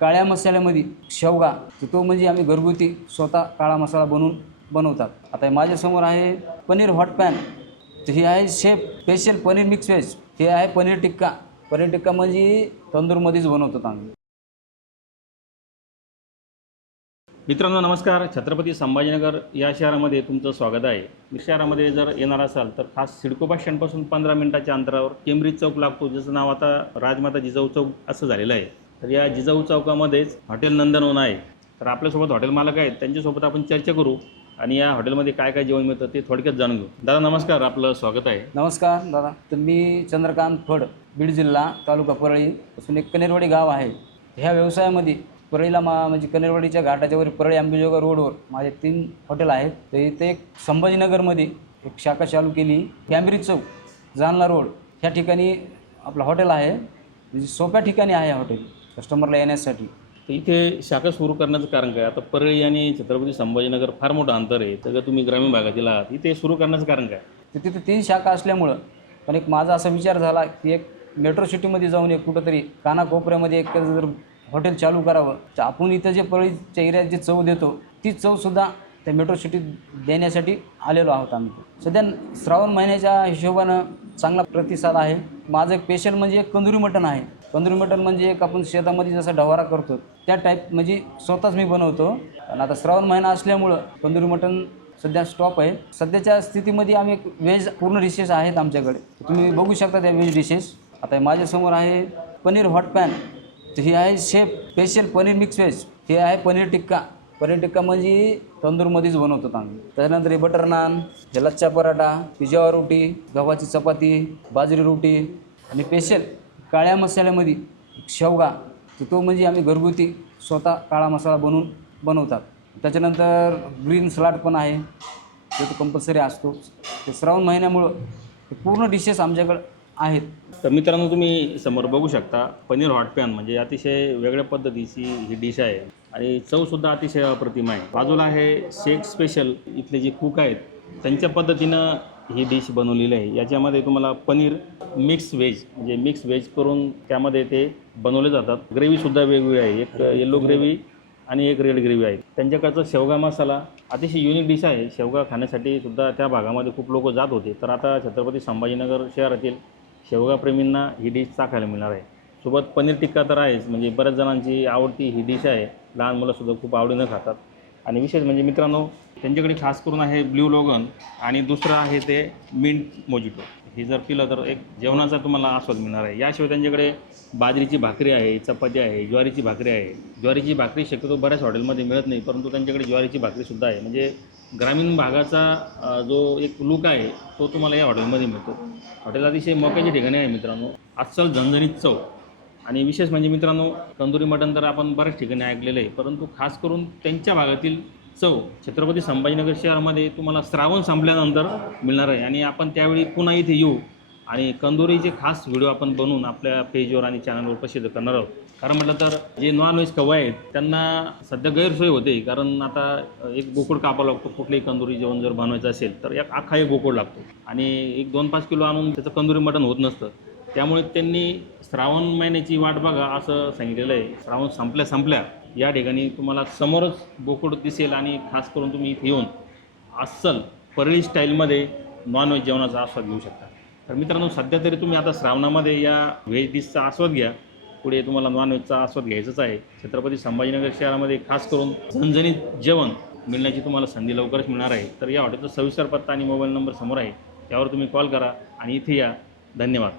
काळ्या मसाल्यामध्ये शेवगा तर तो म्हणजे आम्ही घरगुती स्वतः काळा मसाला बनवून बनवतात. आता हे माझ्यासमोर आहे पनीर हॉट पॅन. तर हे आहे chef special paneer mix veg. हे आहे पनीर टिक्का. पनीर टिक्का म्हणजे तंदूरमध्येच बनवतात आम्ही. मित्रांनो नमस्कार. छत्रपती संभाजीनगर या शहरामध्ये तुमचं स्वागत आहे. शहरामध्ये जर येणार असाल तर खास सिडको बस स्टँडपासून पंधरा मिनिटाच्या अंतरावर केम्ब्रिज चौक लागतो ज्याचं नाव आता राजमाता जिजाऊ चौक असं झालेलं आहे. तर या जिजाऊ चौकामध्येच हॉटेल नंदनवन आहे. तर आपल्यासोबत हॉटेल मालक आहेत. त्यांच्यासोबत आपण चर्चा करू आणि या हॉटेलमध्ये काय काय जेवण मिळतं ते थोडक्यात जाणून घेऊ. दादा नमस्कार. आपलं स्वागत आहे. नमस्कार दादा. तर मी चंद्रकांत फड बीड जिल्हा तालुका परळी असून एक कनेरवाडी गाव आहे. ह्या व्यवसायामध्ये परळीला मा म्हणजे कनेरवाडीच्या घाटाच्या वर परळी आंबेजोगा रोडवर माझे तीन हॉटेल आहेत. तर इथे एक संभाजीनगरमध्ये एक शाखा चालू केली. कॅम्ब्रिज चौक जानला रोड ह्या ठिकाणी आपलं हॉटेल आहे. म्हणजे सोप्या ठिकाणी आहे हॉटेल. कस्टमरला येण्यासाठी. तर इथे शाखा सुरू करण्याचं कारण काय? आता परळी आणि छत्रपती संभाजीनगर फार मोठं अंतर आहे. सगळं तुम्ही ग्रामीण भागातील आहात. इथे सुरू करण्याचं कारण काय? तर तिथे तीन शाखा असल्यामुळं पण एक माझा असा विचार झाला की एक मेट्रो सिटीमध्ये जाऊन एक कुठंतरी कानाकोपऱ्यामध्ये एक जर हॉटेल चालू करावं तर आपण इथं जे परळीच्या एरियात जी चव देतो ती चवसुद्धा त्या मेट्रो सिटीत देण्यासाठी आलेलो आहोत आम्ही. सध्या श्रावण महिन्याच्या हिशोबानं चांगला प्रतिसाद आहे. माझं एक स्पेशल म्हणजे एक कंदुरी मटण आहे. कंदुरी मटण म्हणजे एक आपण शेतामध्ये जसा डवारा करतो त्या टाईप म्हणजे स्वतःच मी बनवतो. आणि आता श्रावण महिना असल्यामुळं कंदुरी मटन सध्या स्टॉप आहे. सध्याच्या स्थितीमध्ये आम्ही एक व्हेज पूर्ण डिशेस आहेत आमच्याकडे. तुम्ही बघू शकता त्या व्हेज डिशेस आता माझ्यासमोर आहे पनीर हॉट पॅन तर हे आहे chef special paneer mix veg हे आहे पनीर टिक्का. पनीर टिक्का म्हणजे तंदूरमध्येच बनवतो आम्ही. त्याच्यानंतर हे बटर नान हे लच्छा पराठा पिजावा रोटी गव्हाची चपाती बाजरी रोटी आणि स्पेशल काळ्या मसाल्यामध्ये शेवगा तर तो म्हणजे आम्ही घरगुती स्वतः काळा मसाला बनवून बनवतात. त्याच्यानंतर ग्रीन सलाड पण आहे. ते तो कंपल्सरी असतोच. ते श्रावण महिन्यामुळं पूर्ण डिशेस आमच्याकडं आहेत. तर मित्रांनो तुम्ही समोर बघू शकता पनीर हॉट पॅन म्हणजे अतिशय वेगळ्या पद्धतीची ही डिश आहे. आणि चवसुद्धा अतिशय अप्रतिम आहे. बाजूला आहे शेक स्पेशल इथले जे कुक आहेत त्यांच्या पद्धतीनं ही डिश बनवलेली आहे. याच्यामध्ये तुम्हाला पनीर मिक्स व्हेज म्हणजे मिक्स व्हेज करून त्यामध्ये ते बनवले जातात. ग्रेव्हीसुद्धा वेगवेगळी आहे. एक येलो ग्रेव्ही आणि एक रेड ग्रेव्ही आहे. त्यांच्याकडचा शेवगा मसाला अतिशय युनिक डिश आहे. शेवगा खाण्यासाठी सुद्धा त्या भागामध्ये खूप लोक जात होते. तर आता छत्रपती संभाजीनगर शहरातील शेवगाप्रेमींना ही डिश चाखायला मिळणार आहे. सोबत पनीर टिक्का तर आहेच. म्हणजे बऱ्याच जणांची आवडती ही डिश आहे. लहान मुलंसुद्धा खूप आवडीनं खातात. आणि विशेष म्हणजे मित्रांनो त्यांच्याकडे खास करून आहे ब्ल्यू लोगन आणि दुसरं आहे ते मिंट मोजिटो. हे जर पिलं तर एक जेवणाचा तुम्हाला आस्वाद मिळणार आहे. याशिवाय त्यांच्याकडे बाजरीची भाकरी आहे चपाती आहे ज्वारीची भाकरी आहे. ज्वारीची भाकरी शक्यतो बऱ्याच हॉटेलमध्ये मिळत नाही परंतु त्यांच्याकडे ज्वारीची भाकरीसुद्धा आहे. म्हणजे ग्रामीण भागाचा जो एक लुक आहे तो तुम्हाला या हॉटेलमध्ये मिळतो. हॉटेल अतिशय मोक्याची ठिकाणी आहे मित्रांनो. अस्सल झणझणीत चव. आणि विशेष म्हणजे मित्रांनो तंदुरी मटण तर आपण बऱ्याच ठिकाणी ऐकलेलं आहे परंतु खास करून त्यांच्या भागातील चव छत्रपती संभाजीनगर शहरामध्ये तुम्हाला श्रावण संपल्यानंतर मिळणार आहे. आणि आपण त्यावेळी पुन्हा इथे येऊ आणि कंदुरीचे खास व्हिडिओ आपण बनवून आपल्या पेजवर आणि चॅनलवर प्रसिद्ध करणार आहोत. कारण म्हटलं तर जे नॉन व्हेज कवा आहेत त्यांना सध्या गैरसोय होते. कारण आता एक बोकड कापावा लागतो. कुठलेही कंदोरी जेवण जर बनवायचं असेल तर एक अख्खा एक बोकड लागतो. आणि एक दोन पाच किलो आणून त्याचं कंदोरी मटण होत नसतं. त्यामुळे त्यांनी श्रावण महिन्याची वाट बघा असं सांगितलेलं आहे. श्रावण संपल्या संपल्या. या ठिकाणी तुम्हाला समोरच बोकड दिसेल आणि खास करून तुम्ही इथे येऊन अस्सल परळी स्टाईलमध्ये नॉनव्हेज जेवणाचा आस्वाद घेऊ शकता. तर मित्रांनो सध्या तरी तुम्ही आता श्रावणामध्ये या व्हेज डिशचा आस्वाद घ्या. पुढे तुम्हाला नॉनव्हेजचा आस्वाद घ्यायचाच आहे. छत्रपती संभाजीनगर शहरामध्ये खास करून झणझणीत जेवण मिळण्याची तुम्हाला संधी लवकरच मिळणार आहे. तर या हॉटेलचा सविस्तर पत्ता आणि मोबाईल नंबर समोर आहे. त्यावर तुम्ही कॉल करा आणि इथे या. धन्यवाद.